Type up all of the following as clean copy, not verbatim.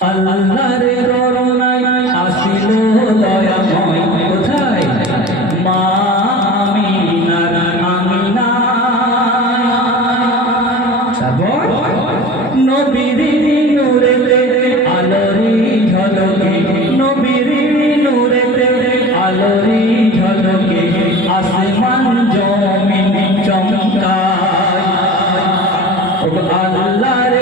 আল্লাহর করুণায় আসিল দয়াময় কোথায় মা আমিনার আমিনায় তারপর নবীর নূরেতে আলোরি ঝলকে নবীর নূরেতে আলোরি ঝলকে আসমান জমিন চমকায় আল্লাহর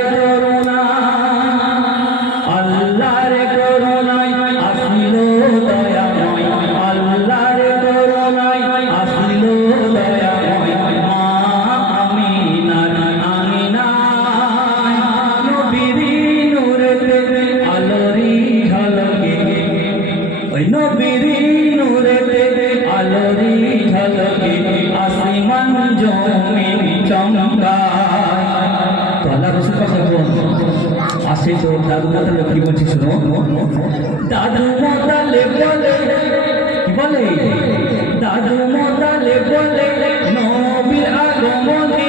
আল্লাহর করুণায় আসিল দয়াময় আল্লাহর করুণায় আসিল দয়াময় মা আমিনার আমিনায় নবীর নূরেতে আলোরি ঝলকে ওই নবীর নূরেতে আলোরি ঝলকে আসমান জমিন চমকায়। তো আল্লাহ রাসূল আসে তো দাদু মোতালে কি বলছি শোনো, দাদু মোতালে বলে কি বলে, দাদু মোতালে বলে নবীর আগমনে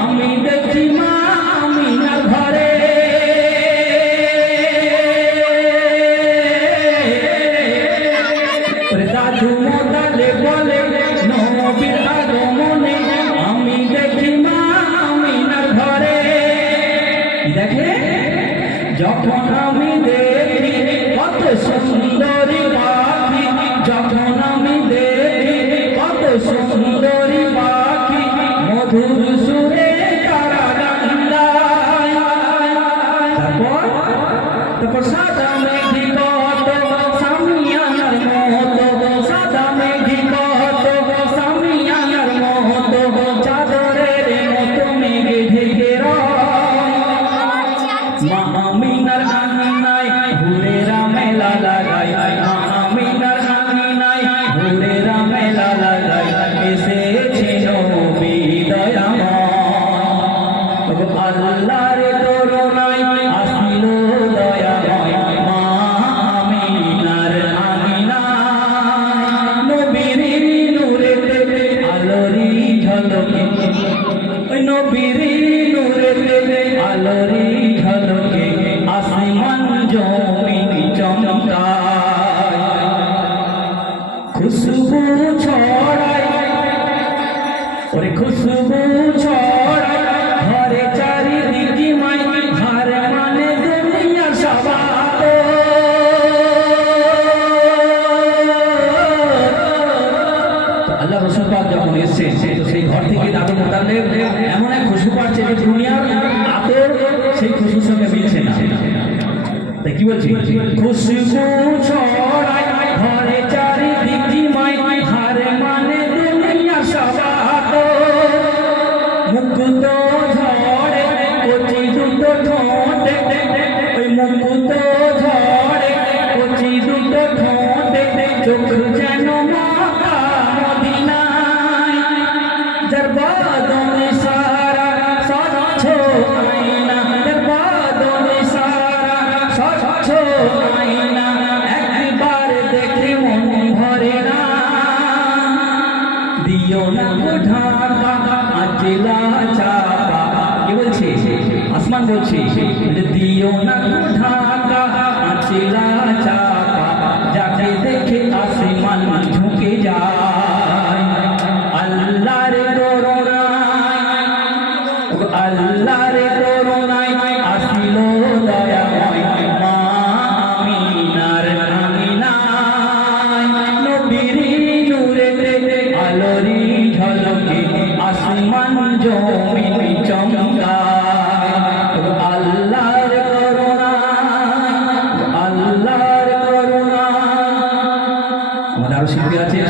আমি দেখি মা আমিনার ঘরে। দাদু মোতালে বলে নবীর আগমনে আমি দেখি মা আমিনার ঘরে। দেখে যখন আমি দেখি কত সুন্দরী পাখি, যখন আমি দেখি কত সুন্দরী পাখি মধুর সুরে তারা গান গায়। তারপর সাদা মেঘি কত সামিয়ানার মতো, সাদা মেঘি কত সামিয়ানার মতো চাদরের মতো মেঘে ঢেকে মা আমিনার আমিনায় হুরেরা মেলা লাগাই, মা আমিনার আমিনায় হুরেরা মেলা লাগাই এসেছে নবী দয়াময়। আল্লাহর করুণায় আসিল দয়াময় মা আমিনার আমিনায় নবীর নূরেতে আলোরি ঝলকে ওই নবীর নূরেতে আলোরি ঝলকে আসমান জমিন চমকায়। খুশবু ছড়ায় ওরে খুশবু ছড়ায় ঘরে চারিদিকে মাই ঘর মানে দুনিয়ার সবাত। আল্লাহ রাসূল পাক যখন এসেছে তো সেই ঘর থেকে দাদু মোতালেব এমন এক খুশবু পাচ্ছে যে দুনিয়ার আতর সেই খুশবুর সঙ্গে মিলছে না। তাই কি বলছি, খুশবু ছড়ায় ঘরে চারিদিকে মাই ঘর মানে দুনিয়ার সবাত। মুক্ত ঝড়ে কচি দুটো ঠোঁটে ওই মুক্ত ঝড়ে কচি দুটো ঠোঁটে চোখ যেন মাতা মদিনায়। যার বাদনে সারা স্বচ্ছ আয়না, যার বাদনে সারা স্বচ্ছ আয়না একবার দেখে মন ভরে না। দিও না ঢাকা আচলা চাপা, কি বলছে আসমান বলছে, দিও না ঢাকা আচলা চাপা যাকে দেখে আসমান ঝুঁকে যায়। আল্লাহর করুণায় আল্লাহর করুণায় আসিল দয়াময় মা আমিনার আমিনায় নবীর নূরেতে আলোরি ঝলকে আসমান জমিন চমকায়। আল্লাহর করুণায় আল্লাহর করুণায়। আমাদের আরো শিল্পী আছে।